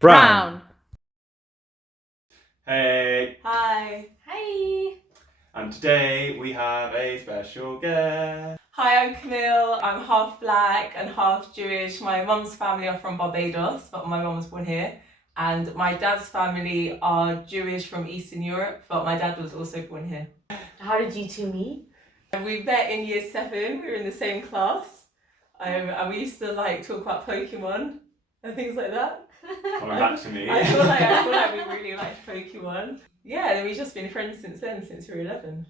Brown. Hey. Hi. Hi. And today we have a special guest. Hi, I'm Camille. I'm half black and half Jewish. My mum's family are from Barbados, but my mum was born here. And my dad's family are Jewish from Eastern Europe, but my dad was also born here. How did you two meet? And we met in year 7. We were in the same class. And we used to talk about Pokemon and things like that. Coming back to me. I feel like we really liked Pokemon. Yeah, and we've just been friends since then, since we were 11.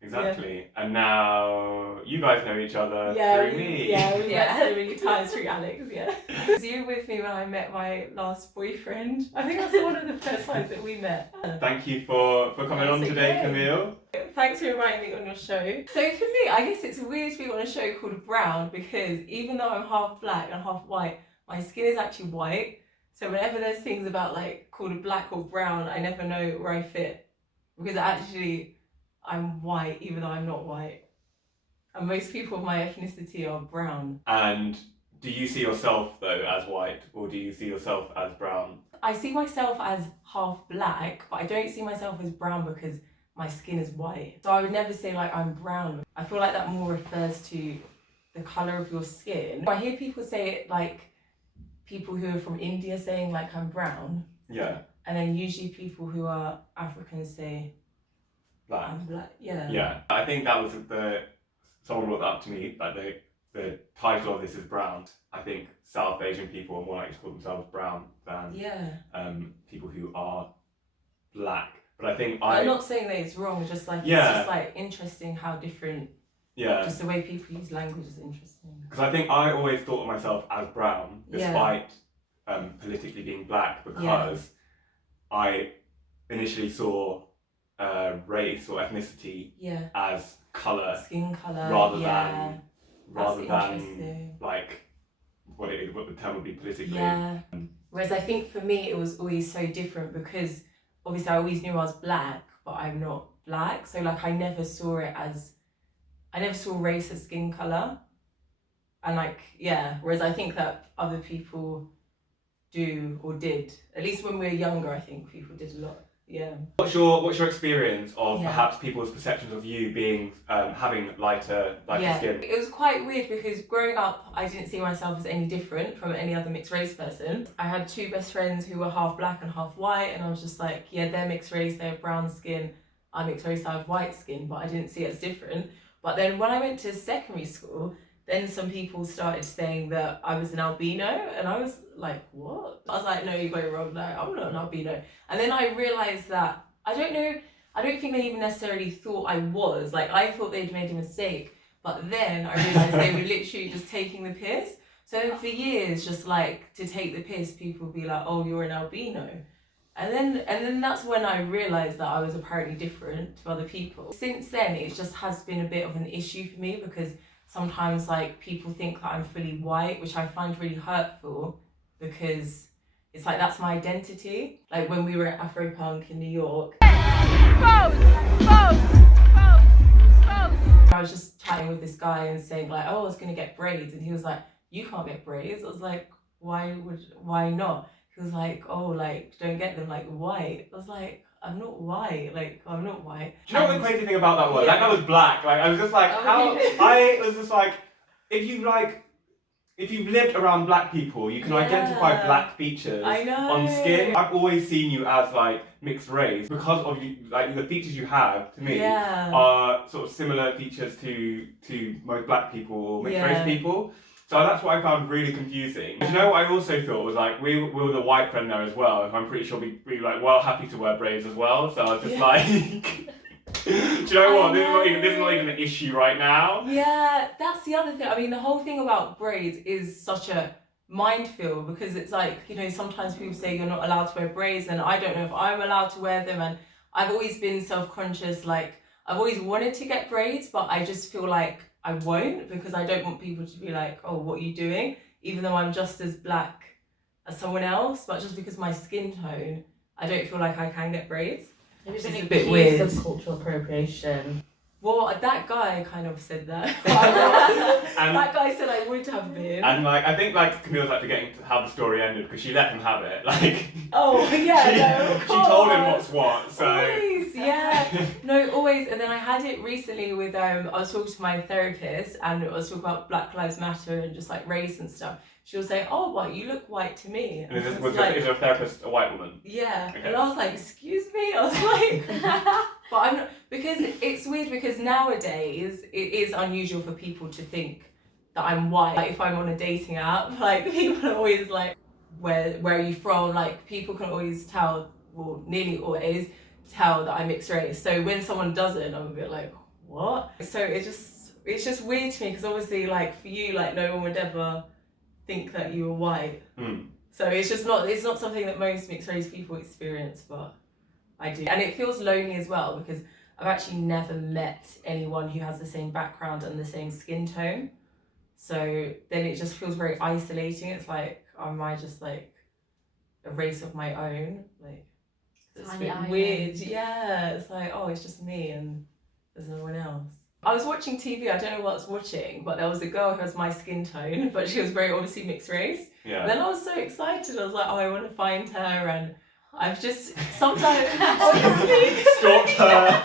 Exactly. Yeah. And now you guys know each other through me. Yeah, we met so many times through Alex, yeah. So you were with me when I met my last boyfriend. I think that's one of the first times that we met. Thank you for coming on today, Camille. Thanks for inviting me on your show. So for me, I guess it's weird to be on a show called Brown because even though I'm half black and half white, my skin is actually white. So whenever there's things about called black or brown, I never know where I fit. Because actually, I'm white even though I'm not white. And most people of my ethnicity are brown. And do you see yourself though as white or do you see yourself as brown? I see myself as half black, but I don't see myself as brown because my skin is white. So I would never say I'm brown. I feel like that more refers to the colour of your skin. I hear people say it people who are from India saying I'm brown. Yeah. And then usually people who are Africans say black. I'm black. Yeah. Yeah. I think that was someone brought that up to me, the title of this is brown. I think South Asian people are more likely to call themselves brown than people who are black. But I think I'm not saying that it's wrong, just it's just interesting how different. Yeah. Just the way people use language is interesting. Because I think I always thought of myself as brown, despite politically being black, because I initially saw race or ethnicity as colour, skin colour, rather than what the term would be politically. Yeah. Whereas I think for me it was always so different because obviously I always knew I was black, but I'm not black. So I never saw race as skin colour. And whereas I think that other people do or did. At least when we were younger, I think people did a lot. Yeah. What's your experience of perhaps people's perceptions of you being having lighter skin? It was quite weird because growing up I didn't see myself as any different from any other mixed race person. I had 2 best friends who were half black and half white, and I was just they're mixed race, they have brown skin, I'm mixed race, I have white skin, but I didn't see it as different. But then when I went to secondary school, then some people started saying that I was an albino, and I was like, what? I was no, you're going wrong, I'm not an albino. And then I realised that, I don't think they even necessarily thought I was, I thought they'd made a mistake, but then I realised they were literally just taking the piss. So for years, just to take the piss, people would be like, oh, you're an albino. And then that's when I realised that I was apparently different to other people. Since then, it just has been a bit of an issue for me because sometimes people think that I'm fully white, which I find really hurtful because it's that's my identity. When we were at Afropunk in New York, I was just chatting with this guy and saying I was gonna get braids, and he was like, you can't get braids. I was like, why not? He was like, oh, don't get them white. I was like, I'm not white. I'm not white. Do you know what the crazy thing about that was? That guy was black. I was just how? I was just if you've lived around black people, you can identify black features on skin. I've always seen you as mixed race because of you, the features you have to me are sort of similar features to most black people or mixed race people. So that's what I found really confusing. Do you know what I also thought was we were the white friend there as well. I'm pretty sure we were happy to wear braids as well. So I was just do you know what? This is not even an issue right now. Yeah, that's the other thing. I mean, the whole thing about braids is such a minefield because it's sometimes people say you're not allowed to wear braids, and I don't know if I'm allowed to wear them. And I've always been self-conscious. I've always wanted to get braids, but I just feel I won't because I don't want people to be oh, what are you doing? Even though I'm just as black as someone else, but just because my skin tone, I don't feel I can get braids. It's a bit weird. Of cultural appropriation Well, that guy kind of said that. And that guy said I would have been. And like, I think like Camille's like forgetting how the story ended because she let him have it. Like, oh yeah, she told him what's what. So always, yeah, no, always. And then I had it recently with I was talking to my therapist and I was talking about Black Lives Matter and just like race and stuff. She was saying, "Oh, what? You look white to me." And is your therapist a white woman? Yeah, okay. And I was like, "Excuse me." I was like, but I'm not, because it's weird because nowadays it is unusual for people to think that I'm white. Like if I'm on a dating app, like people are always like, where are you from? Like people can always tell, well, nearly always tell that I'm mixed race. So when someone doesn't, I'm a bit like, what? So it's just weird to me because obviously like for you, like no one would ever think that you were white. So it's not something that most mixed race people experience, but I do. And it feels lonely as well because I've actually never met anyone who has the same background and the same skin tone. So then it just feels very isolating. It's like, am I just like a race of my own? Like, it's a bit weird. Yeah, it's like, oh, it's just me and there's no one else. I was watching TV, I don't know what I was watching, but there was a girl who has my skin tone, but she was very obviously mixed race. Yeah. And then I was so excited, I was like, oh, I want to find her, and I've just sometimes stalked her.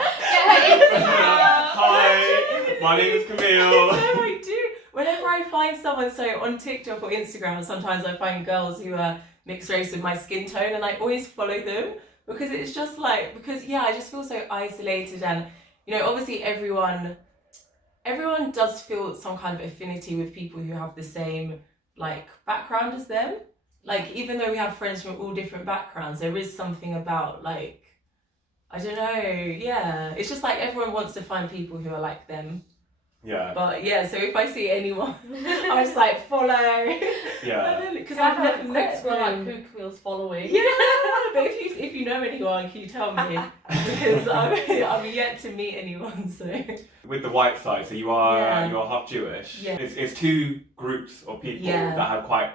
Hi, my name is Camille. No, I do. Whenever I find someone, so on TikTok or Instagram, sometimes I find girls who are mixed race with my skin tone, and I always follow them because it's just like, I just feel so isolated, and you know, obviously everyone does feel some kind of affinity with people who have the same like background as them. Like even though we have friends from all different backgrounds, there is something about like, I don't know, yeah. It's just like everyone wants to find people who are like them. Yeah. But yeah, so if I see anyone, I just like follow. Yeah. Because I've never met them. them. Like who Camille's following. Yeah, but if you know anyone, can you tell me? Because I'm yet to meet anyone. So with the white side, so you are half Jewish. Yeah. It's two groups of people Yeah. that have quite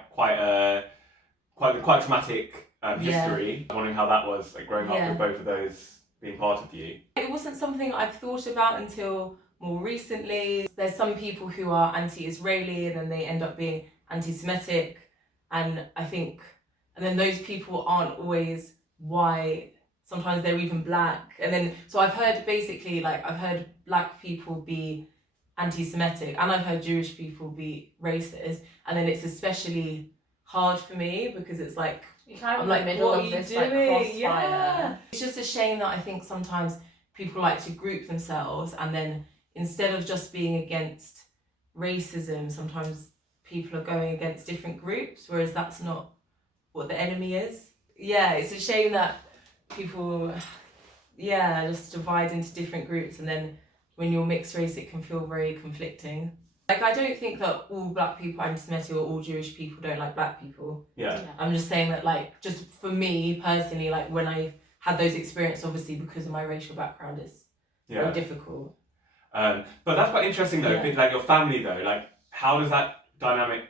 traumatic history. I'm wondering how that was like growing up with both of those being part of you. It wasn't something I've thought about until more recently. There's some people who are anti-Israeli and then they end up being anti-Semitic, and then those people aren't always white. Sometimes they're even black, and then so I've heard black people be anti-Semitic, and I've heard Jewish people be racist, and then it's especially hard for me because it's like you kind of I'm like, in the middle what of are you this doing? like crossfire. Yeah. It's just a shame that I think sometimes people like to group themselves, and then instead of just being against racism, sometimes people are going against different groups, whereas that's not what the enemy is. Yeah, it's a shame that people, just divide into different groups, and then when you're mixed race, it can feel very conflicting. Like, I don't think that all black people are anti-Semitic or all Jewish people don't like black people. Yeah. I'm just saying that, like, just for me personally, like, when I had those experiences, obviously because of my racial background, it's very difficult. But that's quite interesting though. Yeah. Like your family though, like how does that dynamic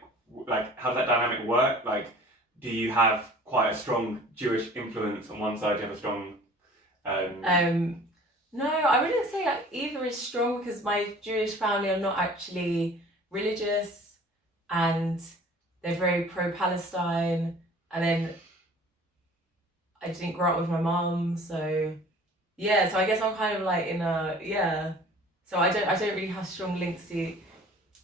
work? Like, do you have quite a strong Jewish influence on one side? Do you have a strong? No, I wouldn't say either is strong because my Jewish family are not actually religious, and they're very pro-Palestine. And then I didn't grow up with my mum, so yeah. So I guess I'm kind of like in a So I don't really have strong links to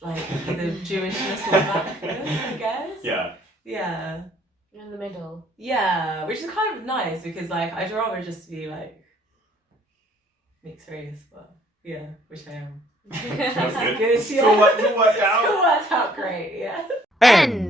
like either Jewishness or blackness, I guess. Yeah. Yeah. You're in the middle. Yeah, which is kind of nice because like I'd rather just be like mixed race, but yeah, which I am. Sounds good. Good. It's all worked out. It all worked out great. Yeah. End.